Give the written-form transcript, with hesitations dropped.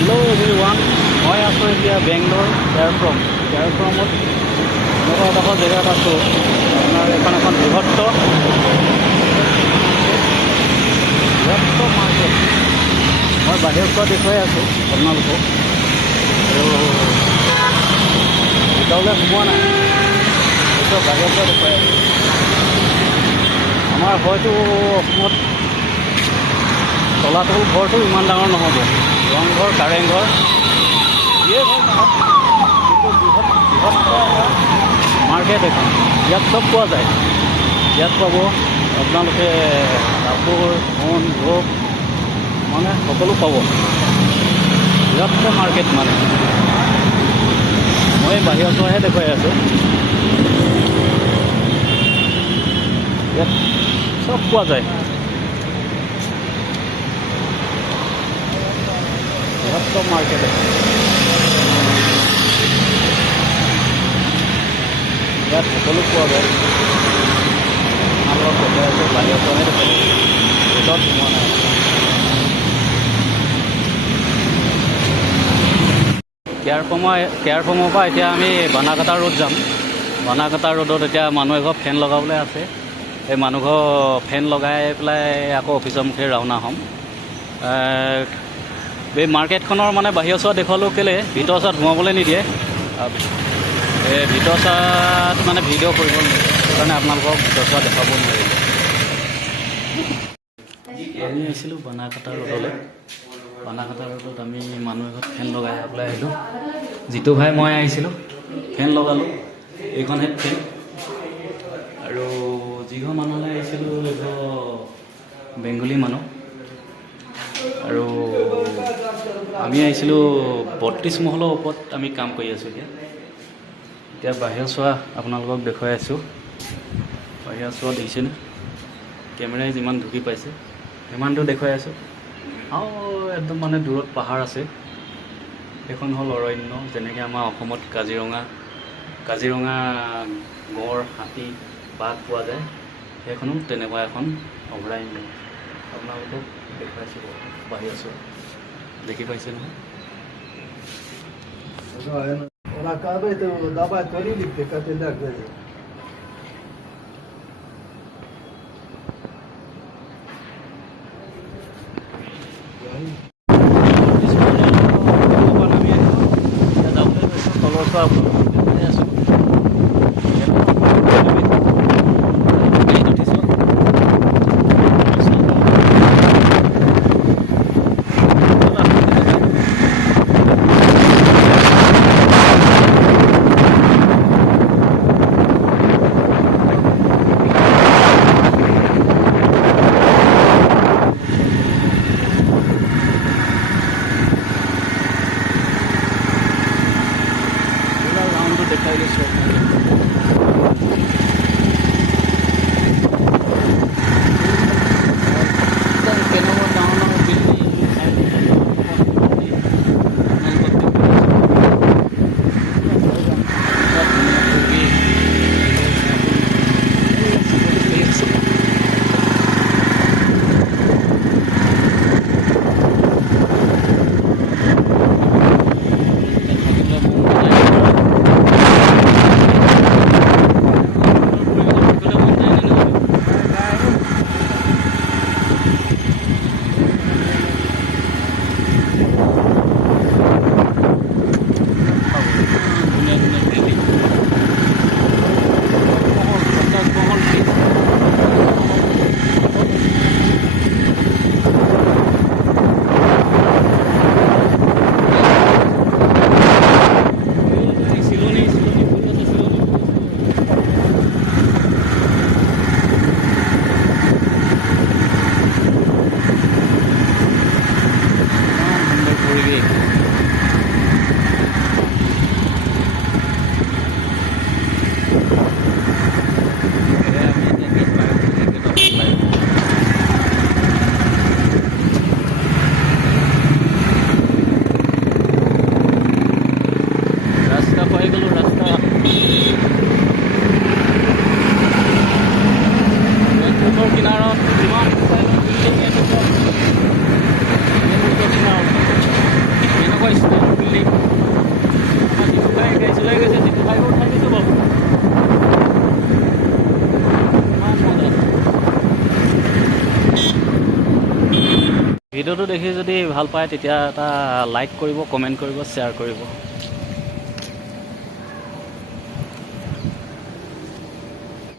Hello everyone, মই আছোঁ এতিয়া বেংগলোৰ কেয়াৰফ্ৰমত এনেকুৱা এডোখৰ জেগাত আছোঁ। আপোনাৰ এখন বৃহত্ত মাৰ্কেট। মই বাহিৰৰ পৰা দেখুৱাই আছোঁ আপোনালোকক, আৰু ভিতৰলৈ সোমোৱা নাই, এইটো বাহিৰৰ পৰা দেখুৱাই আছোঁ। আমাৰ হয়তো অসমত তলাতল ঘৰটো ইমান ডাঙৰ নহ'ব, ৰংঘৰ কাৰেংঘৰ যিয়ে ঘৰ নহওক, কিন্তু বৃহত্ত মাৰ্কেট এখন। ইয়াত চব পোৱা যায়। ইয়াত পাব আপোনালোকে কাপোৰ, সোণ, ৰূপ, মানে সকলো পাব। বৃহত্ত মাৰ্কেট মানে মই বাহিৰৰ পৰাহে দেখুৱাই আছোঁ। ইয়াত চব পোৱা যায়। বৃহত্ত মাৰ্কেট ইয়াত সকলো পোৱা যায়। আপোনালোকক দেখাই আছোঁ, বাহিৰৰ পৰাহে দেখুৱাই আছোঁ, ভিতৰত সোমোৱা নাই। কেয়াৰফ্ৰমৰ পৰা এতিয়া আমি বানাকাটা ৰোড যাম। বানাকাটা ৰোডত এতিয়া মানুহ এঘৰ ফেন লগাবলৈ আছে। এই মানুহঘৰ ফেন লগাই পেলাই আকৌ অফিচৰ মুখে ৰাওনা হ'ম। এই মাৰ্কেটখনৰ মানে বাহিৰৰ চোৱা দেখুৱালোঁ কেলৈ, ভিতৰ চাত সোমাবলৈ নিদিয়ে। এই ভিতৰ চাত মানে ভিডিঅ' কৰিব নিদিয়ে, সেইকাৰণে আপোনালোকক ভিতৰ চোৱা দেখাব নোৱাৰিলে। আমি আহিছিলোঁ বানাকাটা ৰোডলৈ। বানাকাটা ৰোডত আমি মানুহ এঘৰত ফেন লগাই পেলাই আহিলোঁ। যিটো ভাই মই আহিছিলোঁ, ফেন লগালোঁ, এইখনহে ফেন। আৰু যিঘৰ মানুহলৈ আহিছিলোঁ এইঘৰ বেংগলী মানুহ। আৰু আমি আহিছিলোঁ 32 মহলৰ ওপৰত আমি কাম কৰি আছোঁ। এতিয়া বাহিৰৰ চোৱা আপোনালোকক দেখুৱাই আছোঁ। বাহিৰৰ চোৱা দেখিছেনে, কেমেৰাই যিমান ঢুকি পাইছে সিমানটো দেখুৱাই আছোঁ। আৰু একদম মানে দূৰত পাহাৰ আছে। সেইখন হ'ল অৰণ্য, যেনেকৈ আমাৰ অসমত কাজিৰঙা গঁড়, হাতী, বাঘ পোৱা যায়। সেইখনো তেনেকুৱা এখন অভয়াৰণ্য। আপোনালোকক দেখুৱাইছোঁ বাহিৰৰ চোৱা, দেখি পাইছে নহয়। Ona acaba de dar uma toalha de pecar até da coisa. উঠাই দিছোঁ বাৰু ইমান মজা। ভিডিঅ'টো দেখি যদি ভাল পায় তেতিয়া এটা লাইক কৰিব, কমেণ্ট কৰিব, শ্বেয়াৰ কৰিব।